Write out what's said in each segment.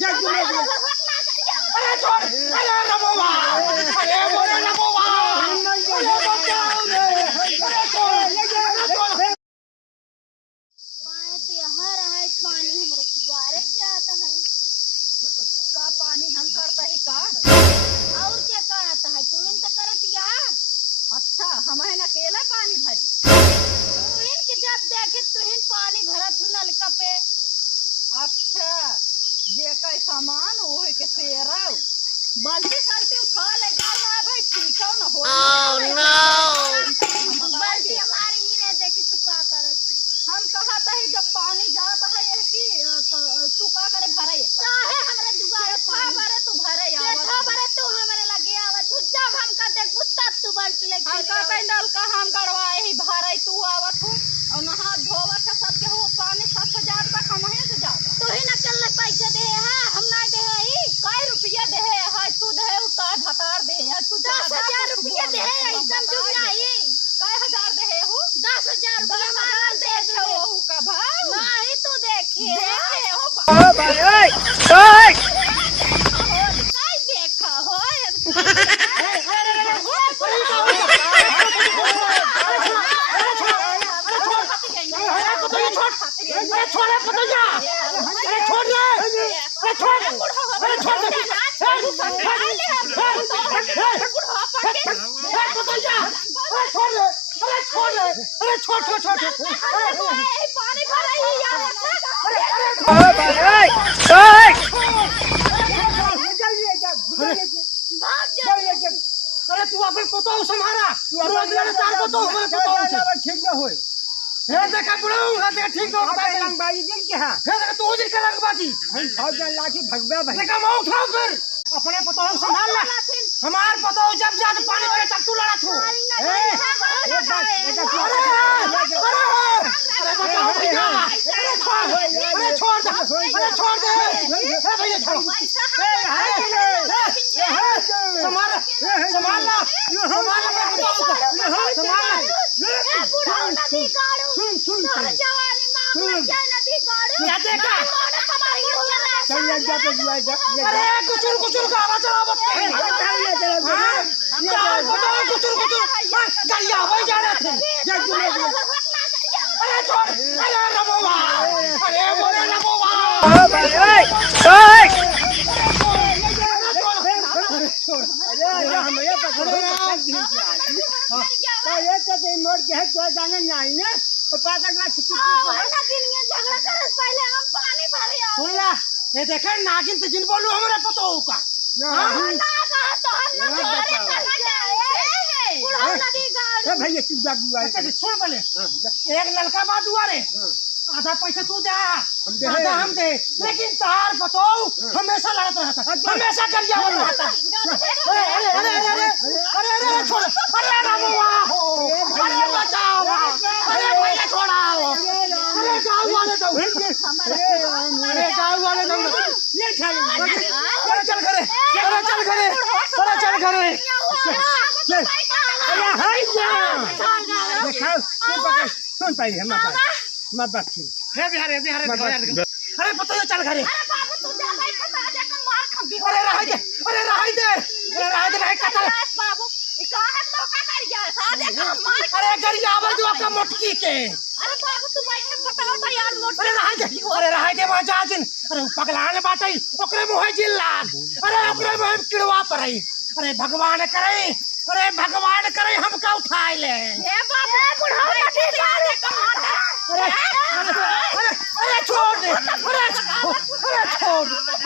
अरे छोड़, अरे रबोवा, अरे बोले रबोवा, अरे बचाओ रे, अरे छोड़, पानी हमारे गुब्बारे क्या आता है का पानी हम करता ही का और क्या करता है तू इन तो करतिया अच्छा हम है ना अकेला पानी भरी तू इनके जब देखे तू इन पानी भरा तू नलका पे अच्छा जे का सामान हो के सेरा बाल्टी साल्टी उठा ले जा ना भाई ठीक है ना हो बाल्टी हमारी ही नहीं देखी तू का करती हम कहता है जब पानी जाता है ये कि तू का करे भरे काहे हमरे दुबारा पानी भरे तू भरे केठा भरे तू हमरे लगे आवत तू जब हमका देख तब तू बाल्टी लेके हम कहता है नल का हम गड़वाए ही भरे तू आवत हो और नहा धोवत है सब के हो पानी 7,000 तक हम ही से जाता तू ही ना चल पैसे दे है हम ना दे है काय रुपया दे है तू दे उता भतार दे है तू 10,000 रुपया दे है ऐसा जुग नहीं काय हजार दे है हो 10,000 रुपया मार दे दे हो का भाव नहीं तू देखे देखे हो भाई, ओए, काय देखा हो अरे छोड़ पतंगा, अरे छोड़ रे, अरे छोड़, अरे छोड़ दे, पतंगा, अरे छोड़ रे, अरे छोड़, पानी भरा ही यार अरे तू अपन पतो संभारा, रोज लड़े तार पतो हमें पतो ठीक ना होए। हे देखा बुढ़ऊ, हे देखा ठीक ना होता है लंग बाजी दिन के हां। हे देखा तू उजिर के लंग बाजी, हम फौज लाठी भगवा भाई। देखा मौ उठाओ फिर, अपने पतो संभाल ला। हमार पतो जब जाके पानी भरे तब तू लड़ा तू। अरे छोड़ दे, हे भैया छोड़। संभाल ला, क्या देखा? अरे कुचुर का आवाज आवाज गलिया वही जा रहे थे। अरे छोड़, अरे रबोवा, अरे बोले रबोवा, ये देखे नागिन तो जिन बोलू हमारे पतो होगा भैया छोड़ पहले एक नलका बाद हुआ रे आधा पैसा तू दे आधा हम दे लेकिन तार पतो हमेशा लड़ता रहता हमेशा कर जाता अरे छोड़ अरे रबुआ अरे बचाओ अरे भैया छोड़ाओ अरे गाँव वाले दो अरे गाँव वाले दो ये चल घरे अरे हाय जा देखा सुन पाई हम मत बात की हे बिहारे अरे पता है चल घरे अरे रह दे नहीं कतल बाबू ई काहे मौका कर गया हां देख मार अरे गरिया आवाज का मोटकी के अरे बाबू तू बैठ बताओ तो यार मोट अरे रह दे मजा दिन अरे पगलाने बाटई ओकरे मुंह जिल्ला अरे ओकरे मुंह किड़वा पड़ई अरे भगवान करे हमका उठाए ले हे बाबू बुढ़ा लठी सारे कमाता अरे छोड़ दे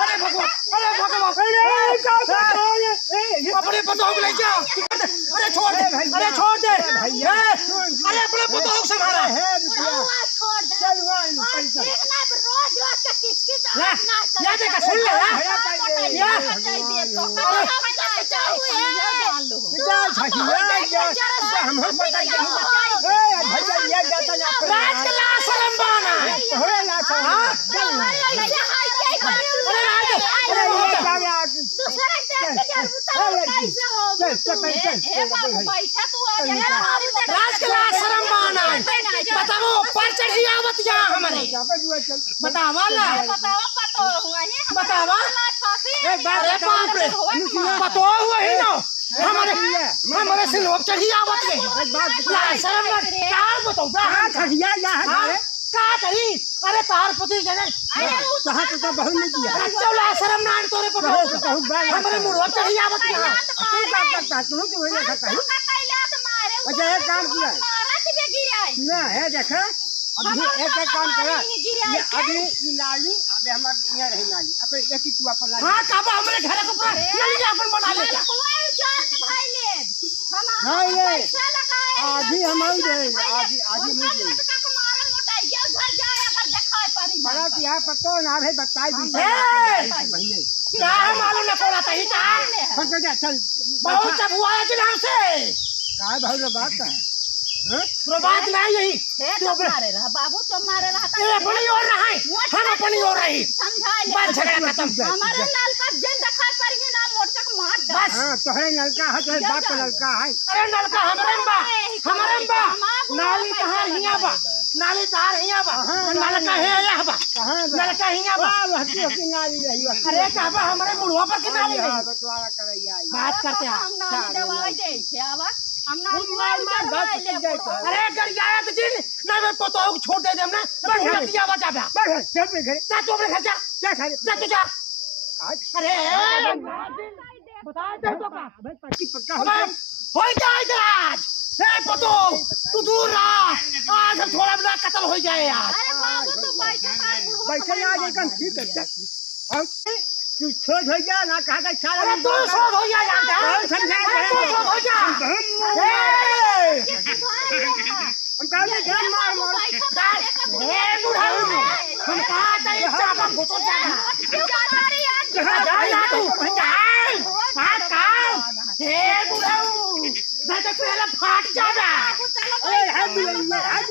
अरे भगवान अपने पतों को ले जा अरे छोड़ दे भैया अरे अपने पतों को संभाला छोड़ दे चल देखना रोज का किसकिस या देखा सुन ले या हम पता रात के ला शर्म बाना होए ना बताओ पर चढ़ी आवत जा हमारे बताओ वाला पतो हुआ ही बतावा। अरे अरे बाप रे पतो हुआ ही ना हमारे से लोग चढ़ी आवत के ला शर्म मत क्या बताऊं का खड़िया या है का करी अरे तार पति जन कहां तो बहुत नहीं किया चला शर्म ना तोरे पतो हमारे मुंह चढ़ी आवत के तू का करता तू तो वही करता अच्छा एक काम किया ना है देखा अभी एक काम करा अभी नाली अबे हमर यहाँ रही नाली अबे एक ही तू अपन हां काबा हमरे घर के ऊपर नाली अपन बना ले नहीं ये आधी हम आई गए आधी मुझे बड़ा यहाँ पर तो ना है बताई भी महीने क्या मालूम न कोला तही का चल बहुत सब हुआ है कि नाम से काय बहुत बात है बात नहीं यही तो मारे रहा बाबू तो मारे रहा ये अपनी ओर रहा है हम अपनी ओर रही समझा ले बात झगड़ा खत्म हमारे लाल का जन दिखाई पड़ेगी ना मोटक मार दे बस तोहरे नलका है तो बाप का नलका है अरे नलका हमारे बा नाली कहां हिया बा नाली तार हिया बा नलका है या बा नलका हिया बा हकी नाली रही अरे काबा हमारे मुड़वा पर की नाली है बटवारा करैया बात करते हैं हम ना दवाई दे छे आवा हम ना अरे गरियाया तो जिन ना मैं पतो छोड़ दे देम ना बढ़िया दिया बचा बा बढ़ चल पे घर जा तू अपने घर जा जा तू जा अरे बता दे तो का भाई पक्की पक्का हो जाए आज ए पतो तू दूर रह आज हम थोड़ा बड़ा कत्ल हो जाए यार अरे बाबू तू बैठे आज एकदम ठीक है और तू छोड़ हो जा ना कहा का सारा अरे तू छोड़ हो जा जानता समझा तू हो जा हम कहा ले जान मार ए बुढ़ा हम कहा था एक चापा घुसो जा तू जा हाथ का ए बुढ़ा मैं तो पहले फाट जाना ए हाथ